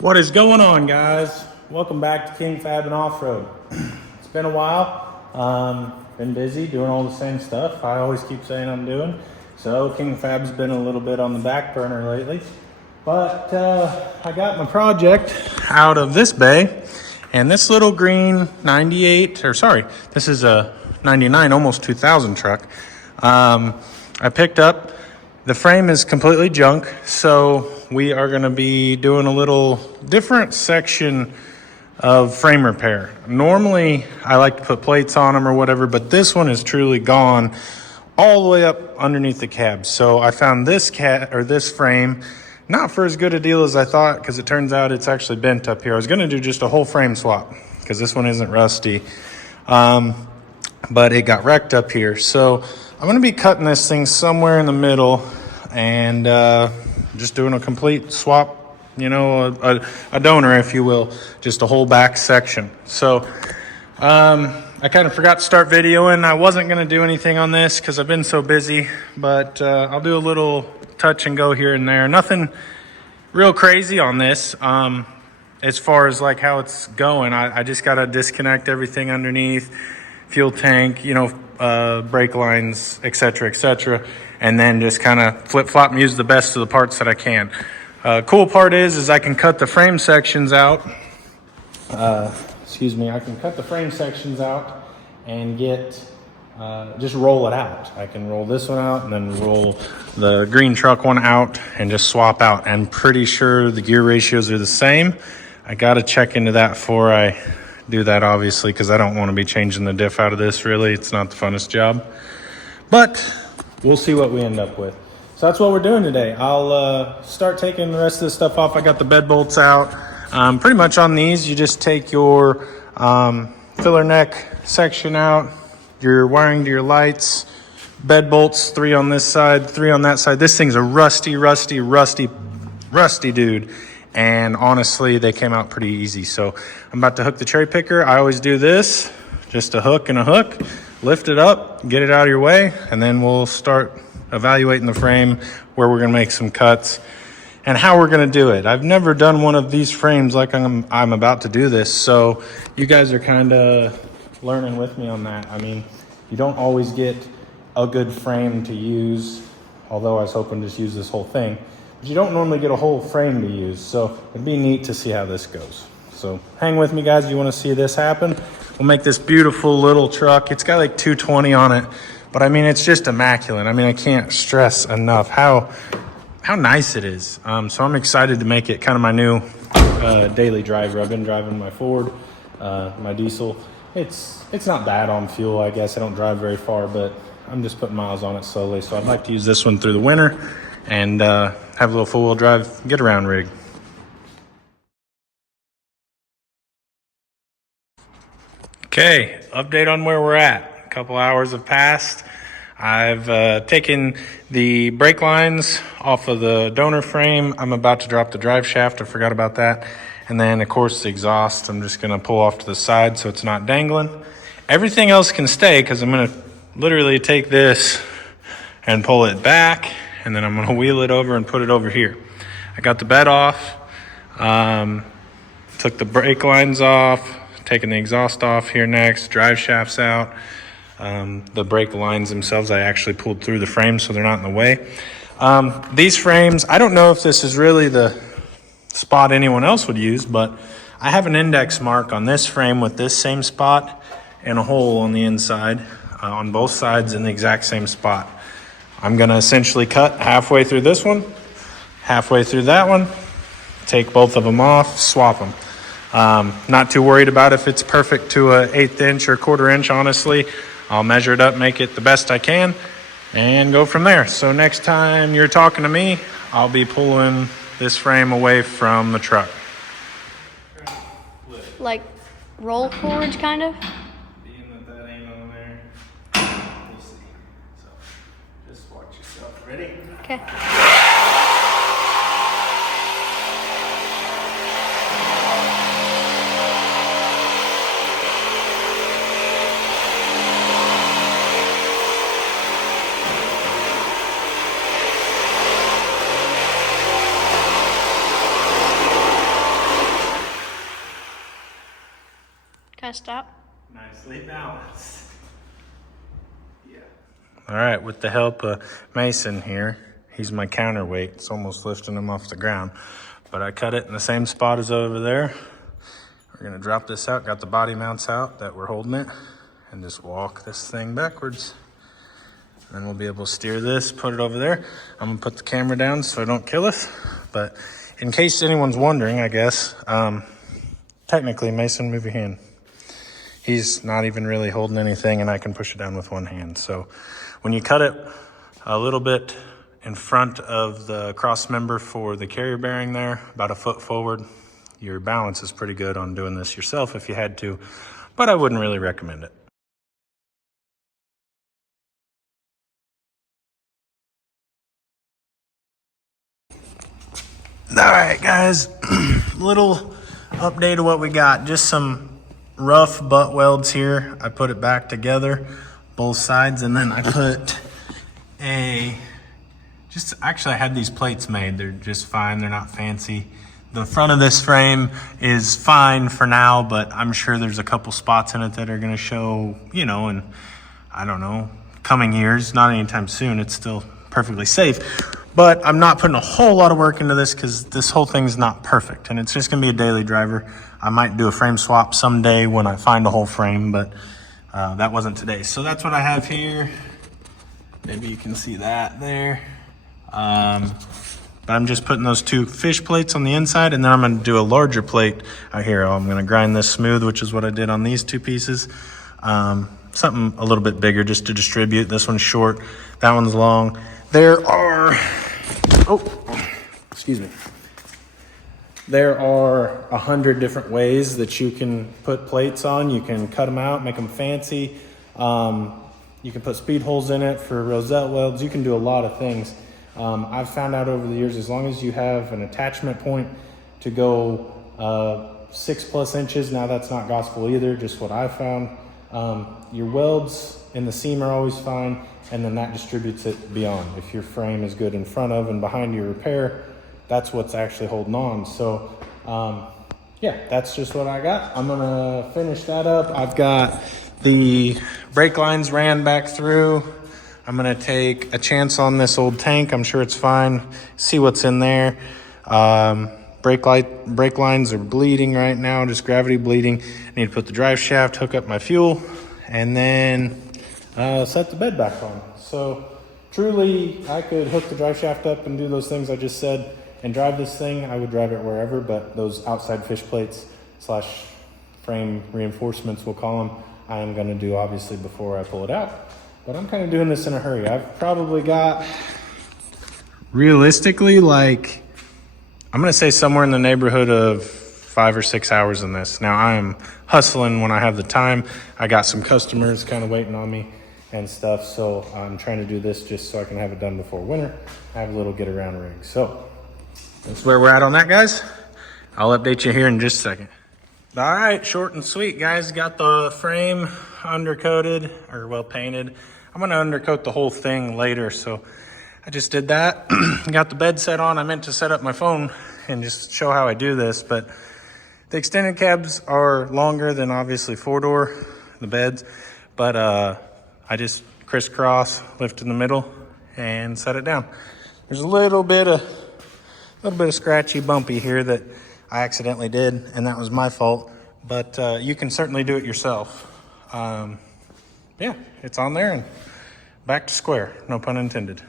What is going on, guys? Welcome back to King Fab and Off-Road. It's been a while. Been busy doing all the same stuff I always keep saying I'm doing. So King Fab's been a little bit on the back burner lately. But I got my project out of this bay, and this little green 98, or sorry, this is a 99, almost 2000 truck. I picked up. The frame is completely junk, so we are going to be doing a little different section of frame repair. Normally, I like to put plates on them or whatever, but this one is truly gone all the way up underneath the cab. So I found this frame not for as good a deal as I thought, because it turns out it's actually bent up here. I was going to do just a whole frame swap because this one isn't rusty, but it got wrecked up here. So I'm going to be cutting this thing somewhere in the middle and just doing a complete swap, you know, a donor, if you will, just a whole back section. So I kind of forgot to start videoing. I wasn't going to do anything on this because I've been so busy, but I'll do a little touch and go here and there. Nothing real crazy on this. As far as like how it's going, I just got to disconnect everything underneath, fuel tank, you know, brake lines, etc., and then just kind of flip-flop and use the best of the parts that I can. Cool part is I can cut the frame sections out. I can cut the frame sections out and get just roll it out. I can roll this one out and then roll the green truck one out and just swap out. I'm pretty sure the gear ratios are the same. I got to check into that before I do that, obviously, because I don't want to be changing the diff out of this. Really, it's not the funnest job, but we'll see what we end up with. So that's what we're doing today. I'll start taking the rest of this stuff off. I got the bed bolts out. Pretty much on these, you just take your filler neck section out, your wiring to your lights, bed bolts, 3 on this side, 3 on that side. This thing's a rusty dude. And honestly, they came out pretty easy. So I'm about to hook the cherry picker. I always do this, just a hook and a hook, lift it up, get it out of your way, and then we'll start evaluating the frame, where we're gonna make some cuts and how we're gonna do it. I've never done one of these frames like I'm about to do this. So you guys are kind of learning with me on that. I mean, you don't always get a good frame to use, although I was hoping to just use this whole thing. But you don't normally get a whole frame to use, so it'd be neat to see how this goes. So hang with me, guys, if you want to see this happen. We'll make this beautiful little truck. It's got like 220 on it, but I mean, it's just immaculate. I mean, I can't stress enough how nice it is. So I'm excited to make it kind of my new daily driver. I've been driving my Ford, my diesel. It's not bad on fuel, I guess. I don't drive very far, but I'm just putting miles on it slowly. So I'd like to use this one through the winter and have a little four-wheel drive get around rig. Okay, update on where we're at. A couple hours have passed. I've taken the brake lines off of the donor frame. I'm about to drop the drive shaft. I forgot about that. And then, of course, the exhaust, I'm just going to pull off to the side so it's not dangling. Everything else can stay because I'm going to literally take this and pull it back, and then I'm going to wheel it over and put it over here. I got the bed off, took the brake lines off, taking the exhaust off here next, drive shafts out. The brake lines themselves, I actually pulled through the frame so they're not in the way. These frames, I don't know if this is really the spot anyone else would use, but I have an index mark on this frame with this same spot and a hole on the inside, on both sides in the exact same spot. I'm going to essentially cut halfway through this one, halfway through that one, take both of them off, swap them. Not too worried about if it's perfect to an 1/8 inch or 1/4 inch, honestly. I'll measure it up, make it the best I can, and go from there. So next time you're talking to me, I'll be pulling this frame away from the truck. Like roll forwards, kind of? Being that ain't on there, we'll see. So just watch yourself. Ready? Okay. Passed out. Nicely balanced. Yeah. All right, with the help of Mason here, he's my counterweight. It's almost lifting him off the ground. But I cut it in the same spot as over there. We're gonna drop this out, got the body mounts out that we're holding it, and just walk this thing backwards. And we'll be able to steer this, put it over there. I'm gonna put the camera down so I don't kill us. But in case anyone's wondering, I guess, technically, Mason, move your hand. He's not even really holding anything, and I can push it down with one hand. So when you cut it a little bit in front of the cross member for the carrier bearing there, about a foot forward, your balance is pretty good on doing this yourself if you had to, but I wouldn't really recommend it. All right, guys, little update of what we got. Just some rough butt welds here. I put it back together, both sides, and then I put actually I had these plates made. They're just fine, they're not fancy. The front of this frame is fine for now, but I'm sure there's a couple spots in it that are gonna show, you know, in, I don't know, coming years, not anytime soon. It's still perfectly safe. But I'm not putting a whole lot of work into this because this whole thing's not perfect, and it's just gonna be a daily driver. I might do a frame swap someday when I find a whole frame, but that wasn't today. So that's what I have here. Maybe you can see that there. But I'm just putting those two fish plates on the inside, and then I'm gonna do a larger plate out here. I'm gonna grind this smooth, which is what I did on these two pieces. Something a little bit bigger just to distribute. This one's short, that one's long. There are, excuse me. There are 100 different ways that you can put plates on. You can cut them out, make them fancy. You can put speed holes in it for rosette welds. You can do a lot of things. I've found out over the years, as long as you have an attachment point to go 6+ inches, now that's not gospel either, just what I found. Your welds in the seam are always fine, and then that distributes it beyond. If your frame is good in front of and behind your repair, that's what's actually holding on. So yeah, that's just what I got. I'm gonna finish that up. I've got the brake lines ran back through. I'm gonna take a chance on this old tank. I'm sure it's fine. See what's in there. Brake lines are bleeding right now, just gravity bleeding. I need to put the drive shaft, hook up my fuel, and then set the bed back on. So truly, I could hook the drive shaft up and do those things I just said and drive this thing. I would drive it wherever, but those outside fish plates / frame reinforcements, we'll call them, I am gonna do obviously before I pull it out. But I'm kind of doing this in a hurry. I've probably got, realistically, like, I'm gonna say somewhere in the neighborhood of 5 or 6 hours in this. Now I am hustling when I have the time. I got some customers kind of waiting on me and stuff, so I'm trying to do this just so I can have it done before winter. I have a little get around rig. So that's where we're at on that, guys. I'll update you here in just a second. All right, short and sweet, guys. Got the frame undercoated, or well painted. I'm gonna undercoat the whole thing later, so I just did that. Got the bed set on. I meant to set up my phone and just show how I do this, but the extended cabs are longer than obviously 4-door, the beds, but I just crisscross, lift in the middle, and set it down. There's a little bit of scratchy, bumpy here that I accidentally did, and that was my fault, but you can certainly do it yourself. Yeah, it's on there and back to square, no pun intended.